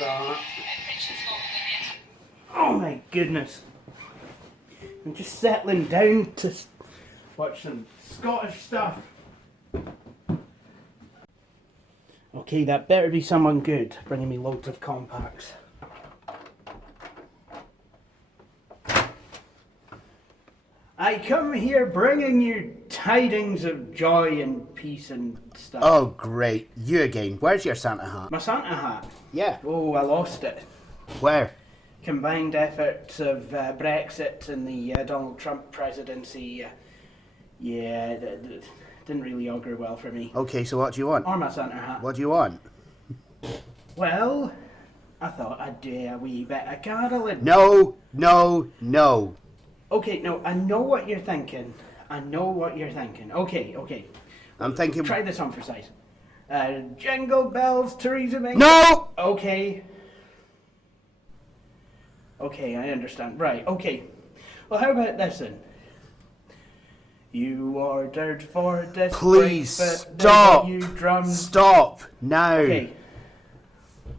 that. Oh my goodness. I'm just settling down to watch some Scottish stuff. Okay, that better be someone good, bringing me loads of compacts. I come here bringing you tidings of joy and peace and stuff. Oh, great. You again. Where's your Santa hat? My Santa hat? Yeah. Oh, I lost it. Where? Combined efforts of Brexit and the Donald Trump presidency. Didn't really augur well for me. Okay, so what do you want? Or my Santa hat. What do you want? Well, I thought I'd do a wee bit of caroling. No, no, no. Okay, no, I know what you're thinking. Okay. I'm thinking... Try this on for size. Jingle bells, Theresa May. No! Okay, I understand. Right, okay. Well, how about this then? You ordered for this Please, breakfast, stop! you drums. Stop! Now! Okay.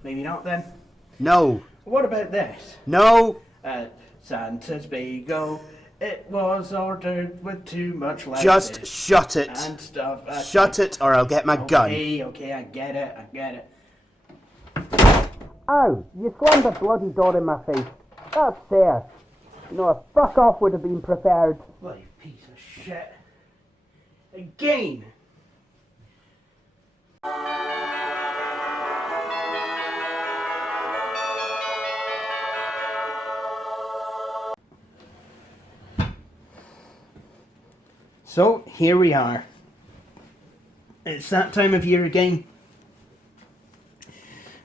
Maybe not then. No. What about this? No! Santa's bagel. It was ordered with too much lettuce. Just shut it. And stuff. Shut it or I'll get my gun. Okay, I get it. Ow! You slammed a bloody door in my face. That's fair. You know, a fuck off would have been preferred. Bloody piece of shit. Again! So, here we are. It's that time of year again.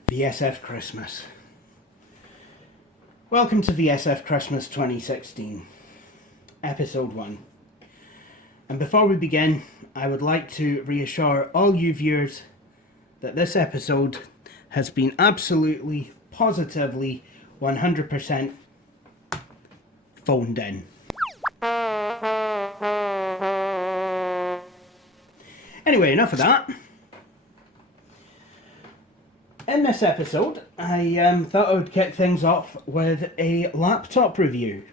VSF Christmas. Welcome to VSF Christmas 2016, Episode 1. And before we begin, I would like to reassure all you viewers that this episode has been absolutely, positively, 100% phoned in. Anyway, enough of that. In this episode, I thought I would kick things off with a laptop review.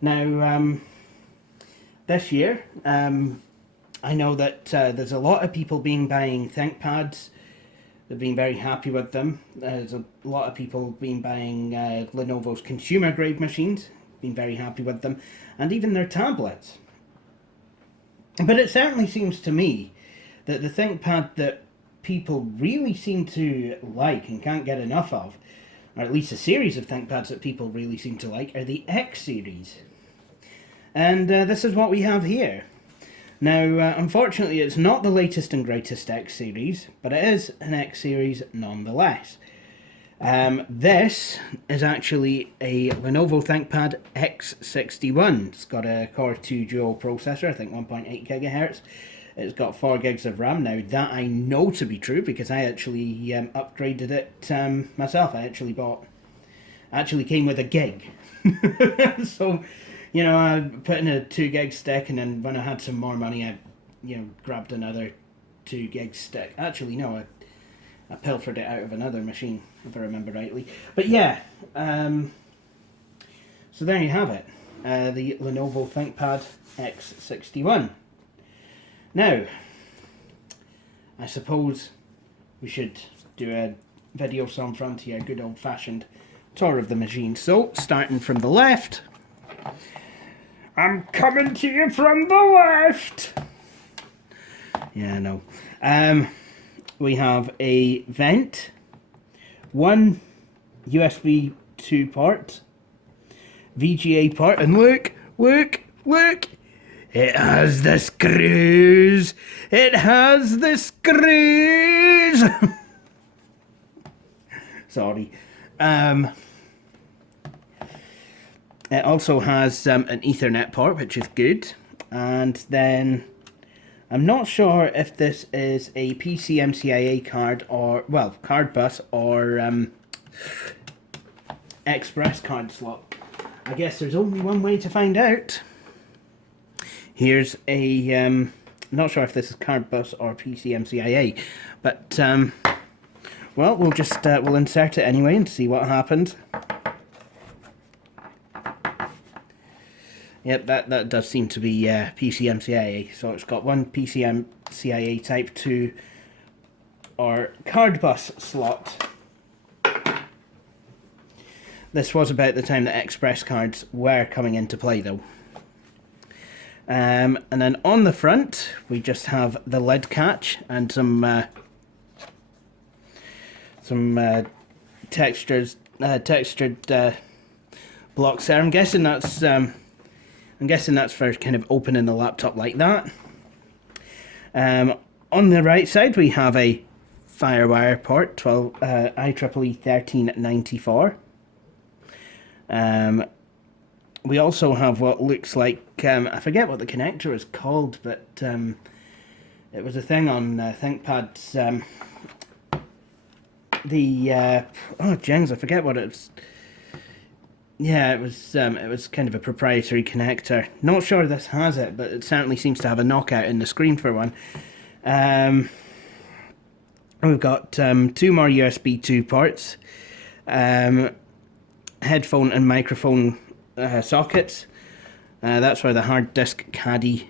Now, this year, I know that there's a lot of people buying ThinkPads. They've been very happy with them. There's a lot of people buying Lenovo's consumer grade machines, been very happy with them, and even their tablets. But it certainly seems to me that the ThinkPad that people really seem to like and can't get enough of, or at least a series of ThinkPads that people really seem to like, are the X series. And this is what we have here. Now, unfortunately, it's not the latest and greatest X series, but it is an X series nonetheless. This is actually a Lenovo ThinkPad X61. It's got a Core 2 dual processor, I think 1.8 gigahertz. It's got 4 gigs of RAM. Now, that I know to be true because I actually upgraded it myself. I actually came with a gig. So, you know, I put in a 2 gig stick, and then when I had some more money, I, grabbed another 2 gig stick. Actually, no, I pilfered it out of another machine, if I remember rightly. But yeah, so there you have it. The Lenovo ThinkPad X61. Now, I suppose we should do a video some frontier, good old-fashioned tour of the machine. So, starting from the left, I'm coming to you from the left. Yeah, no. We have a vent, one USB 2 port, VGA port, and look! It has the screws! Sorry. It also has an Ethernet port, which is good. And then, I'm not sure if this is a PCMCIA card or, well, card bus or express card slot. I guess there's only one way to find out. Here's a, not sure if this is card bus or PCMCIA, but well, we'll just we'll insert it anyway and see what happens. Yep, that does seem to be PCMCIA. So it's got one PCMCIA Type 2 or card bus slot. This was about the time that express cards were coming into play though. And then on the front, we just have the lid catch and some textured blocks there. I'm guessing that's for kind of opening the laptop like that. On the right side, we have a FireWire port, IEEE 1394. We also have what looks like, I forget what the connector is called, but it was a thing on ThinkPads. Oh, Jens, I forget what it was. Yeah, it was kind of a proprietary connector. Not sure this has it, but it certainly seems to have a knockout in the screen for one. We've got 2 more USB 2 ports, headphone and microphone sockets. That's where the hard disk caddy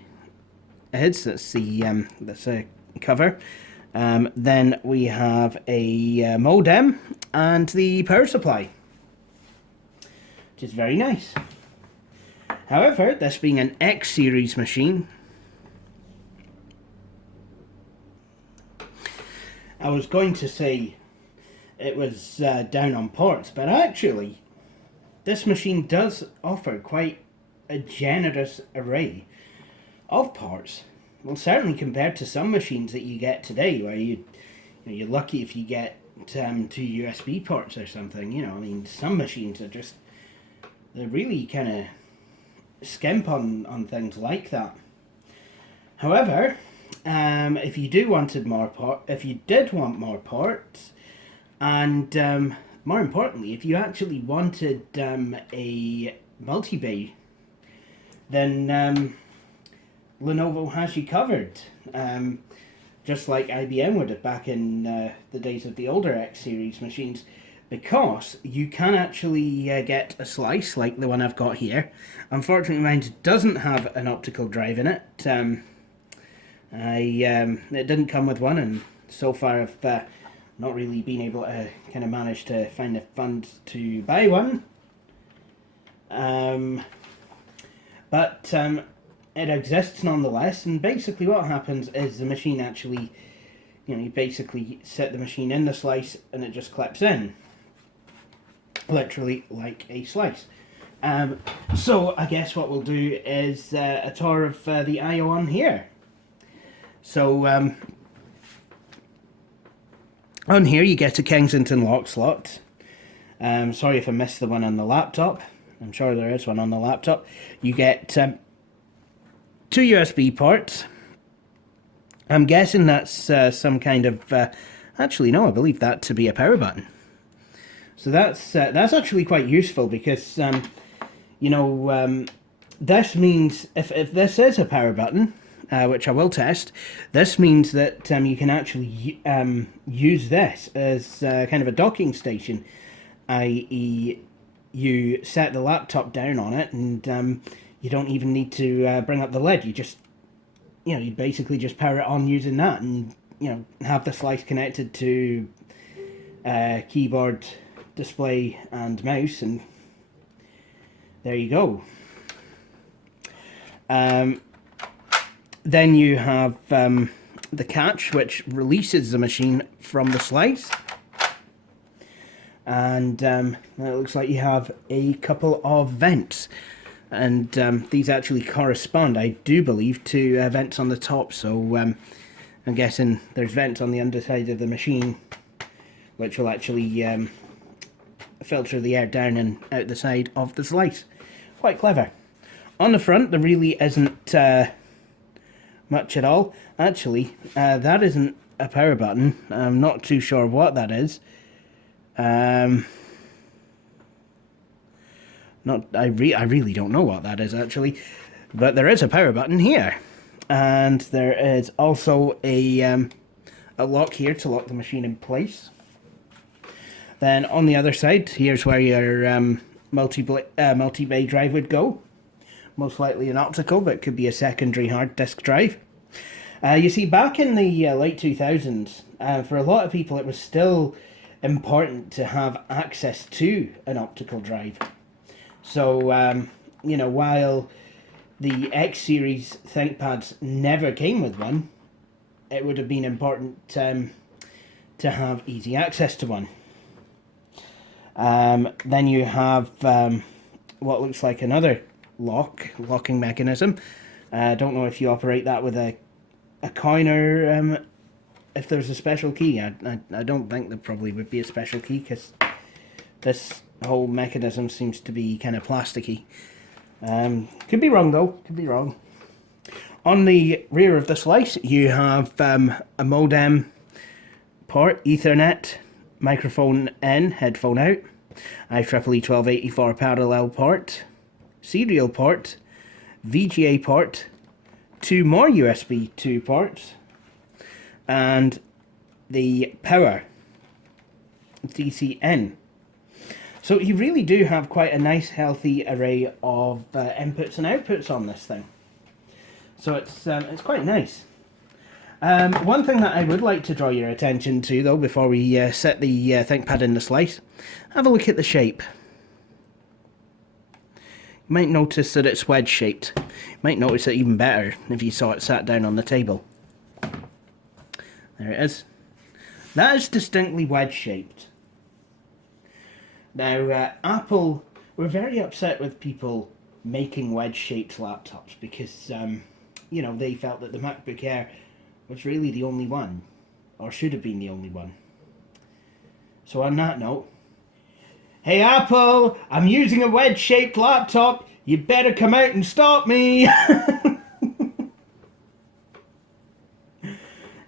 is. That's the cover. Then we have a modem and the power supply, which is very nice. However, this being an X series machine, I was going to say it was down on ports, but actually this machine does offer quite a generous array of ports. Well, certainly compared to some machines that you get today, where you're lucky if you get 2 USB ports or something. You know, I mean, some machines are just, they really kind of skimp on things like that. However, if you did want more ports, and more importantly, if you actually wanted a multi-bay, then Lenovo has you covered, just like IBM would have back in the days of the older X series machines, because you can actually get a slice like the one I've got here. Unfortunately, mine doesn't have an optical drive in it. It didn't come with one, and so far I've not really been able to kind of manage to find the funds to buy one. But it exists nonetheless, and basically what happens is the machine actually, you basically set the machine in the slice and it just clips in. Literally like a slice. So I guess what we'll do is a tour of the I/O on here. So on here you get a Kensington lock slot. Sorry if I missed the one on the laptop. I'm sure there is one on the laptop. You get 2 USB ports. I'm guessing that's some kind of... actually, no, I believe that to be a power button. So that's actually quite useful because, this means if this is a power button, which I will test, this means that you can actually use this as kind of a docking station, i.e. you set the laptop down on it and you don't even need to bring up the lid. You just, you basically just power it on using that, and have the slice connected to keyboard, display and mouse, and there you go. Then you have the catch, which releases the machine from the slice, and it looks like you have a couple of vents, and these actually correspond, I do believe, to vents on the top. So I'm guessing there's vents on the underside of the machine, which will actually filter the air down and out the side of the slice. Quite clever. On the front, there really isn't much at all. Actually, that isn't a power button. I'm not too sure what that is. I really don't know what that is, actually. But there is a power button here. And there is also a lock here to lock the machine in place. Then on the other side, here's where your multi-bay drive would go. Most likely an optical, but it could be a secondary hard disk drive. You see, back in the late 2000s, for a lot of people, it was still important to have access to an optical drive. So, you know, while the X series ThinkPads never came with one, it would have been important to have easy access to one. Then you have what looks like another locking mechanism. I don't know if you operate that with a coin or if there's a special key. I don't think there probably would be a special key, because this whole mechanism seems to be kind of plasticky. Could be wrong though, could be wrong. On the rear of the slice you have a modem port, Ethernet, microphone in, headphone out, IEEE 1284 parallel port, serial port, VGA port, 2 more USB 2 ports, and the power DC in. So you really do have quite a nice healthy array of inputs and outputs on this thing. So it's quite nice. One thing that I would like to draw your attention to though, before we set the ThinkPad in the slice, have a look at the shape. You might notice that it's wedge shaped. You might notice it even better if you saw it sat down on the table. There it is. That is distinctly wedge shaped. Now, Apple were very upset with people making wedge-shaped laptops because, you know, they felt that the MacBook Air was really the only one, or should have been the only one. So on that note, hey Apple, I'm using a wedge-shaped laptop, you better come out and stop me!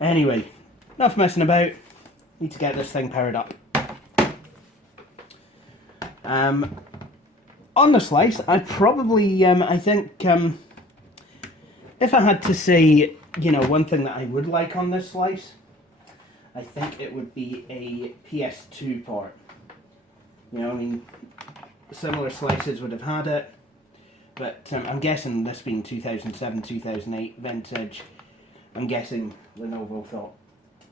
Anyway, enough messing about, need to get this thing powered up. On the slice, I'd probably, I think, if I had to say, you know, one thing that I would like on this slice, I think it would be a PS2 port. You know, I mean, similar slices would have had it, but I'm guessing this being 2007, 2008 vintage, I'm guessing Lenovo thought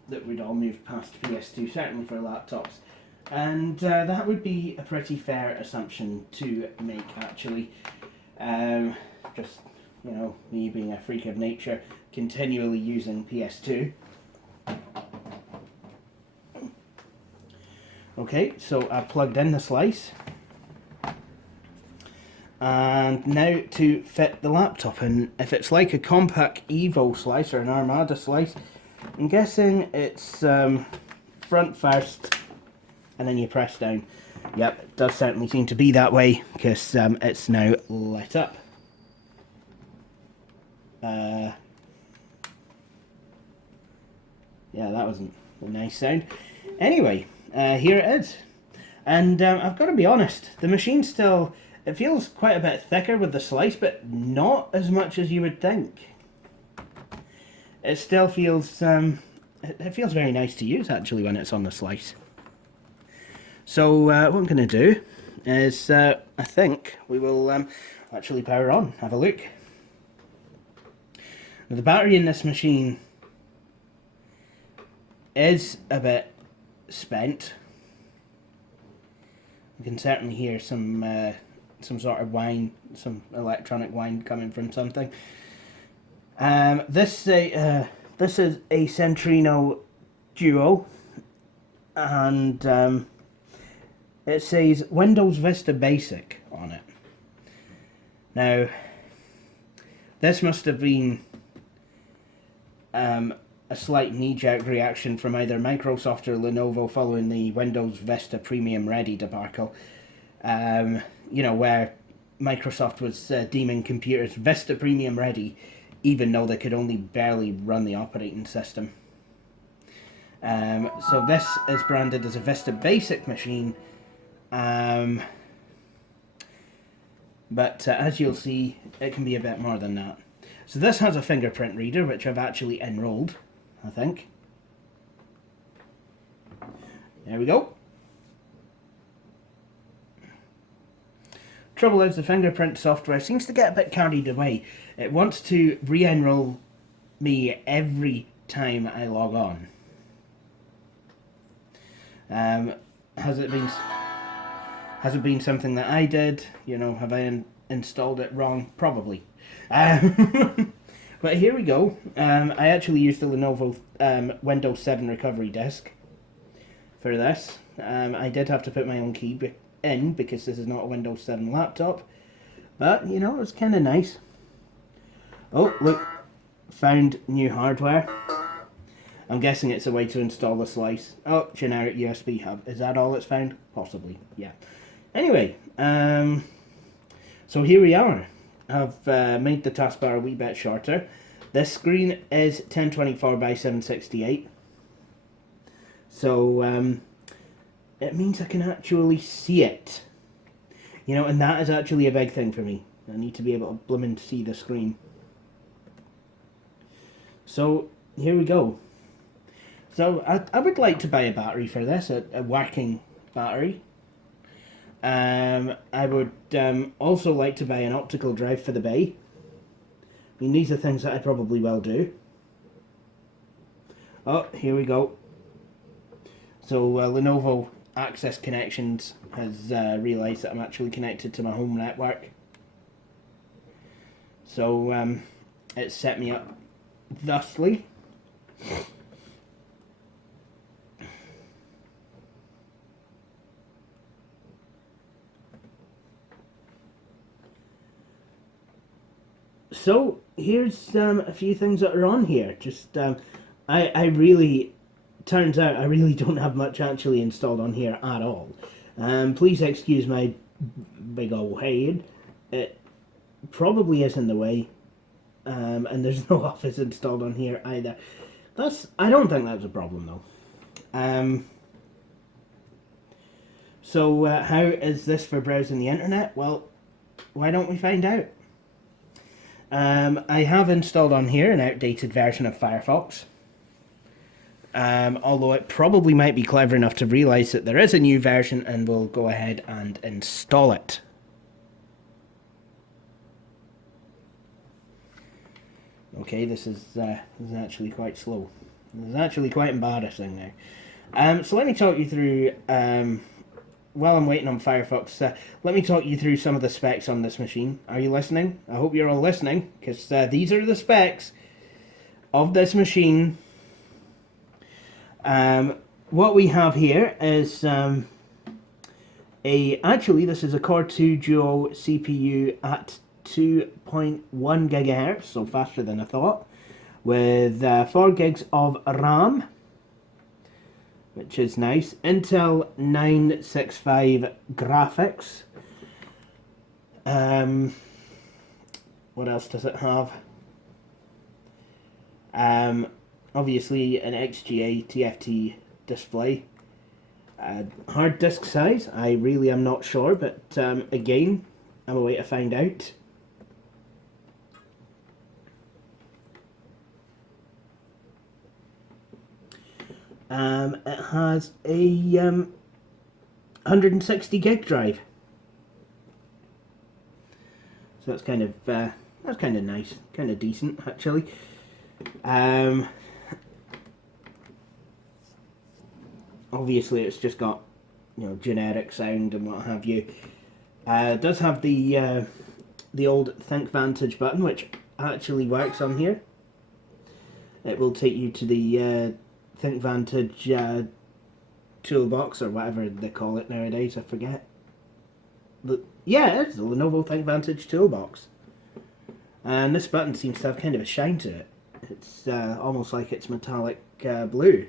that we'd all moved past PS2, certainly for laptops. And that would be a pretty fair assumption to make, actually. Just, you know, me being a freak of nature, continually using PS2. Okay, so I've plugged in the slice. And now to fit the laptop. And if it's like a Compact Evo slice or an Armada slice, I'm guessing it's front first, and then you press down. Yep, it does certainly seem to be that way, because it's now lit up. Yeah, that wasn't a nice sound. Anyway, here it is. And I've got to be honest, the machine still, it feels quite a bit thicker with the slice, but not as much as you would think. It still feels, it feels very nice to use, actually, when it's on the slice. So what I'm going to do is, I think we will actually power on, have a look. Now, the battery in this machine is a bit spent. You can certainly hear some sort of whine, some electronic whine coming from something. This is a Centrino Duo, and it says Windows Vista Basic on it. Now, this must have been a slight knee-jerk reaction from either Microsoft or Lenovo following the Windows Vista Premium Ready debacle. You know, where Microsoft was deeming computers Vista Premium Ready, even though they could only barely run the operating system. So this is branded as a Vista Basic machine. But as you'll see, it can be a bit more than that. So this has a fingerprint reader, which I've actually enrolled, I think. There we go. trouble is the fingerprint software seems to get a bit carried away. It wants to re-enroll me every time I log on. Has it been something that I did? You know, have I installed it wrong? Probably. But here we go. I actually used the Lenovo Windows 7 recovery disk for this. I did have to put my own key in because this is not a Windows 7 laptop. But, you know, it's kind of nice. Oh, look. Found new hardware. I'm guessing it's a way to install the slice. Oh, generic USB hub. Is that all it's found? Possibly, yeah. Anyway, so here we are. I've made the taskbar a wee bit shorter. This screen is 1024 by 768. So, it means I can actually see it. You know, and that is actually a big thing for me. I need to be able to blooming see the screen. So, here we go. So, I would like to buy a battery for this, a working battery. I would also like to buy an optical drive for the bay. I mean, these are things that I probably will do. Oh, here we go. So, Lenovo Access Connections has realised that I'm actually connected to my home network. So, it's set me up thusly. So here's a few things that are on here. Just I really, turns out I really don't have much actually installed on here at all. Please excuse my big old head. It probably is in the way, and there's no Office installed on here either. I don't think that's a problem though. So how is this for browsing the internet? Well, why don't we find out? I have installed on here an outdated version of Firefox. Although it probably might be clever enough to realise that there is a new version, and we'll go ahead and install it. Okay, this is actually quite slow. This is actually quite embarrassing now. So let me talk you through, while I'm waiting on Firefox, let me talk you through some of the specs on this machine. Are you listening? I hope you're all listening, because these are the specs of this machine. What we have here is actually this is a Core 2 Duo CPU at 2.1 gigahertz, so faster than I thought, with 4 gigs of RAM, which is nice. Intel 965 graphics. What else does it have? Obviously an XGA TFT display. Hard disk size, I really am not sure, but again, I'm a way to find out. It has a 160 gig drive, so that's kind of nice, kind of decent actually. Obviously, it's just got, you know, generic sound and what have you. It does have the old ThinkVantage button, which actually works on here. It will take you to the ThinkVantage toolbox, or whatever they call it nowadays, I forget. Yeah, it's the Lenovo ThinkVantage toolbox. And this button seems to have kind of a shine to it. It's almost like it's metallic blue.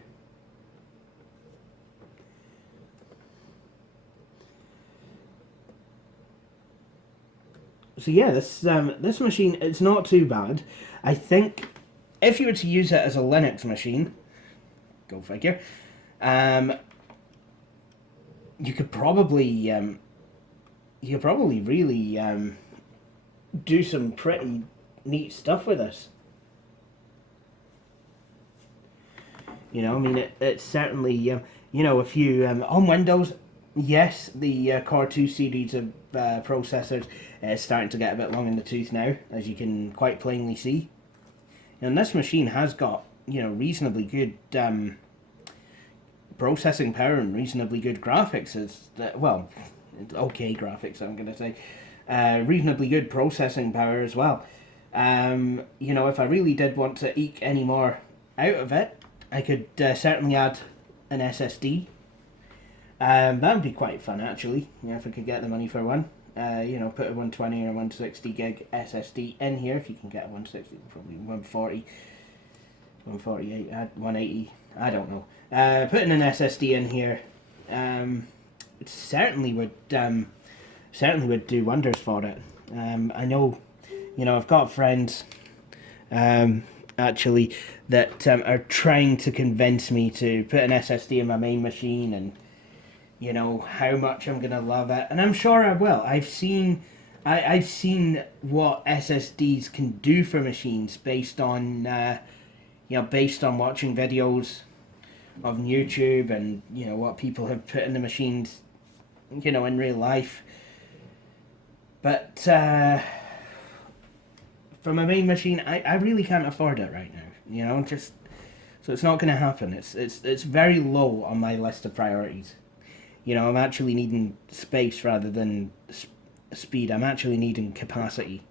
So yeah, this machine, it's not too bad. I think if you were to use it as a Linux machine, go figure, you could probably really do some pretty neat stuff with this. You know, I mean, it's certainly, you know, if you, on Windows, yes, the Core 2 series of processors is starting to get a bit long in the tooth now, as you can quite plainly see. And this machine has got, reasonably good processing power and reasonably good graphics. Okay graphics, I'm going to say. Reasonably good processing power as well. If I really did want to eke any more out of it, I could certainly add an SSD. That would be quite fun, actually, if I could get the money for one. Put a 120 or 160 gig SSD in here. If you can get a 160, probably 140, 148, 180, I don't know. Putting an SSD in here it certainly would do wonders for it. I know, I've got friends actually that are trying to convince me to put an SSD in my main machine, and how much I'm gonna love it, and I'm sure I will. I've seen what SSDs can do for machines based on watching videos of YouTube and what people have put in the machines, in real life. But for my main machine, I really can't afford it right now. So it's not going to happen. It's very low on my list of priorities. I'm actually needing space rather than speed. I'm actually needing capacity.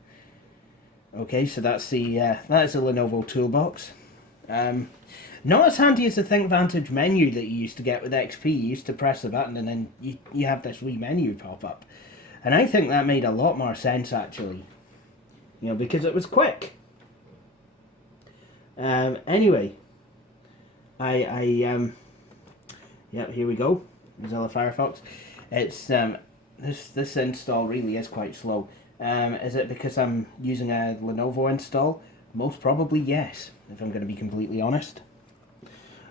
Okay, so that's a Lenovo toolbox. Not as handy as the ThinkVantage menu that you used to get with XP. You used to press the button and then you have this wee menu pop up. And I think that made a lot more sense, actually. Because it was quick. Anyway. Yep, here we go. Mozilla Firefox. It's, this install really is quite slow. Is it because I'm using a Lenovo install? Most probably yes, if I'm going to be completely honest.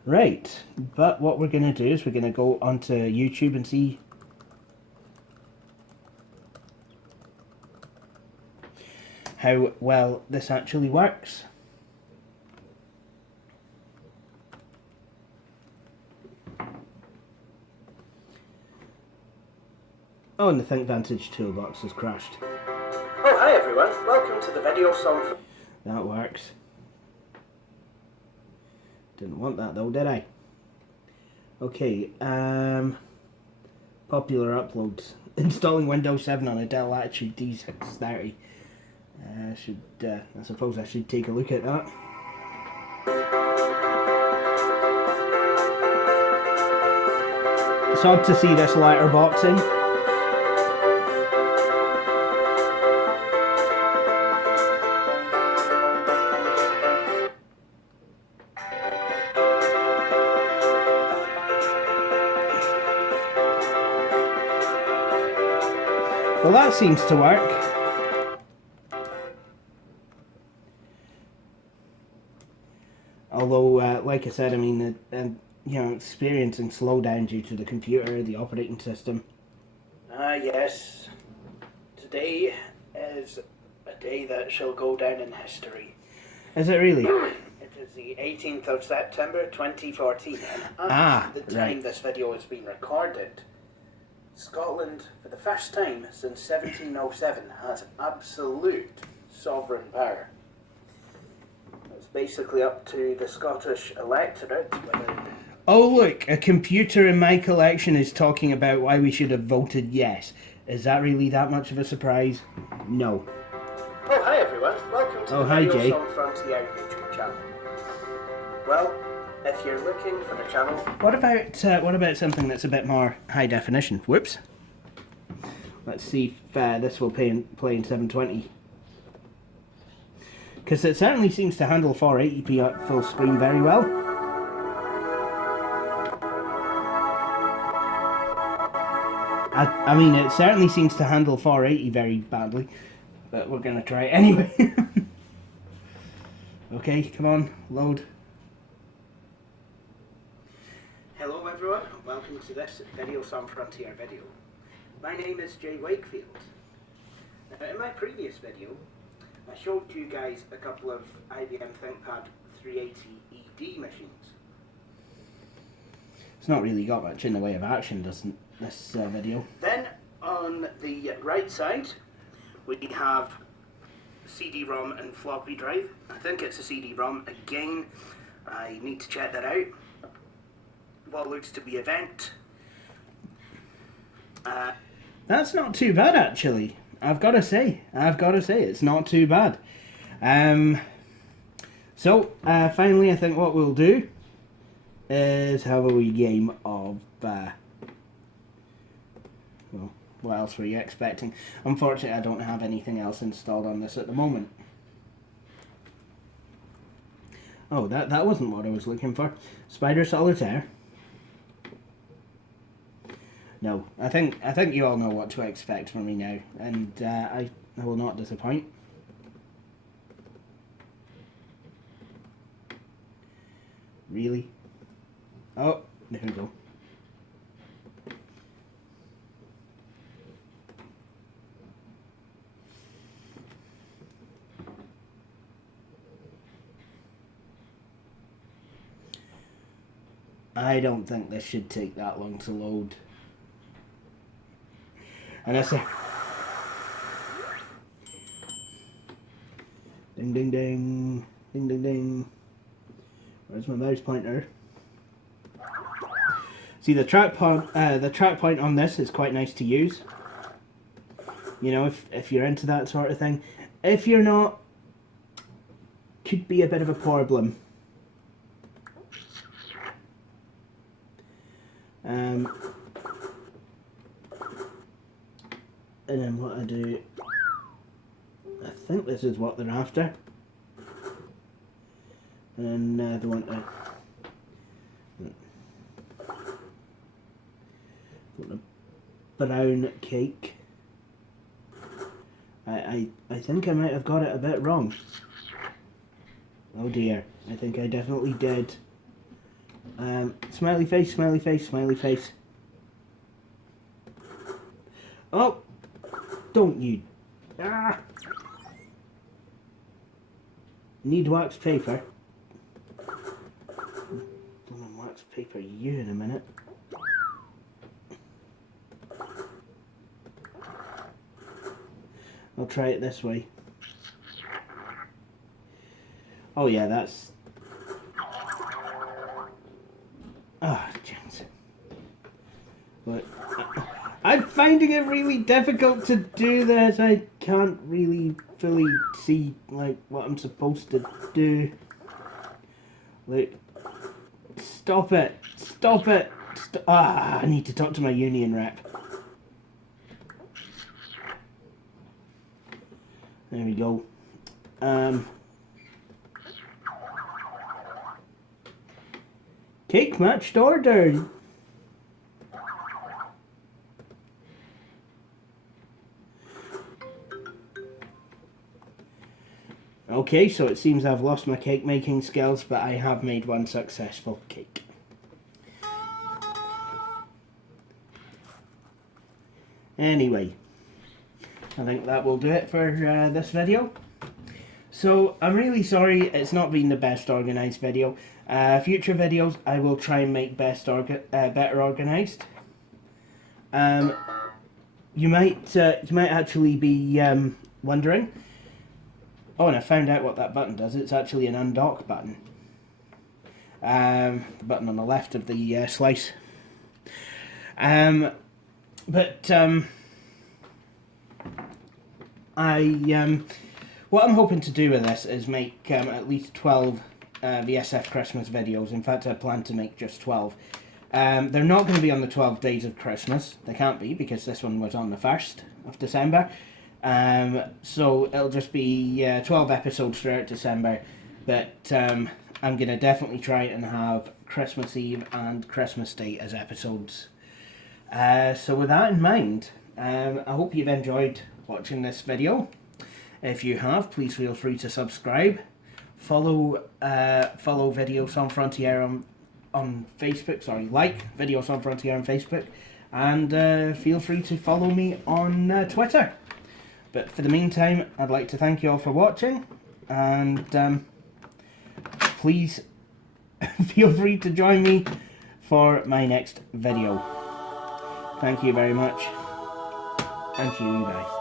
Right, but what we're going to do is we're going to go onto YouTube and see how well this actually works. Oh, and the ThinkVantage toolbox has crashed. Oh, hi everyone, welcome to the video song. That works. Didn't want that though, did I? Okay, popular uploads. Installing Windows 7 on a Dell Latitude D630. I suppose I should take a look at that. It's odd to see this letterboxing. Well, that seems to work. Although, like I said, I mean, experiencing slowdown due to the computer, the operating system. Yes. Today is a day that shall go down in history. Is it really? It is the 18th of September 2014. And at the time this video has been recorded, Scotland, for the first time since 1707, has absolute sovereign power. It's basically up to the Scottish electorate whether... Oh look, a computer in my collection is talking about why we should have voted yes. Is that really that much of a surprise? No. Oh, hi everyone. Welcome to the Video Song Frontier YouTube channel. Well, if you're looking for the channel... What about something that's a bit more high definition? Whoops. Let's see if this will play in 720. Because it certainly seems to handle 480p at full screen very well. I mean, it certainly seems to handle 480 very badly. But we're going to try it anyway. Okay, come on, load. Hello everyone, and welcome to this Video Song Frontier video. My name is Jay Wakefield. Now, in my previous video, I showed you guys a couple of IBM ThinkPad 380 ED machines. It's not really got much in the way of action, this video. Then on the right side we have CD-ROM and floppy drive. I think it's a CD-ROM. Again, I need to check that out. What looks to be a vent. That's not too bad, actually. I've got to say, it's not too bad. So finally, I think what we'll do is have a wee game of. Well, what else were you expecting? Unfortunately, I don't have anything else installed on this at the moment. Oh, that wasn't what I was looking for. Spider Solitaire. No, I think you all know what to expect from me now, and I will not disappoint. Really? Oh, there we go. I don't think this should take that long to load. And I say, ding ding ding, ding ding ding. Where's my mouse pointer? See, the track point on this is quite nice to use. You know, if you're into that sort of thing. If you're not, could be a bit of a problem. And then what I do, I think this is what they're after. And they want a brown cake. I think I might have got it a bit wrong. Oh dear, I think I definitely did. Smiley face, smiley face, smiley face. Oh, don't you? Ah! Need wax paper. Don't wax paper you in a minute. I'll try it this way. Oh yeah, that's... Ah, oh, chance. But I'm finding it really difficult to do this. I can't really fully see like what I'm supposed to do. Like, stop it! Stop it! I need to talk to my union rep. There we go. Cake matched order. Okay, so it seems I've lost my cake making skills, but I have made one successful cake. Anyway, I think that will do it for this video. So, I'm really sorry it's not been the best organised video. Future videos I will try and make better organised. You might actually be wondering. Oh, and I found out what that button does. It's actually an undock button. The button on the left of the slice. What I'm hoping to do with this is make at least 12 VSF Christmas videos. In fact, I plan to make just 12. They're not going to be on the 12 days of Christmas. They can't be, because this one was on the 1st of December. So it'll just be 12 episodes throughout December. But I'm going to definitely try and have Christmas Eve and Christmas Day as episodes. So with that in mind, I hope you've enjoyed watching this video. If you have, please feel free to subscribe. Follow Videos on Frontier on Facebook. Sorry, like Videos on Frontier on Facebook. And feel free to follow me on Twitter. But for the meantime, I'd like to thank you all for watching. And please feel free to join me for my next video. Thank you very much. And to you guys.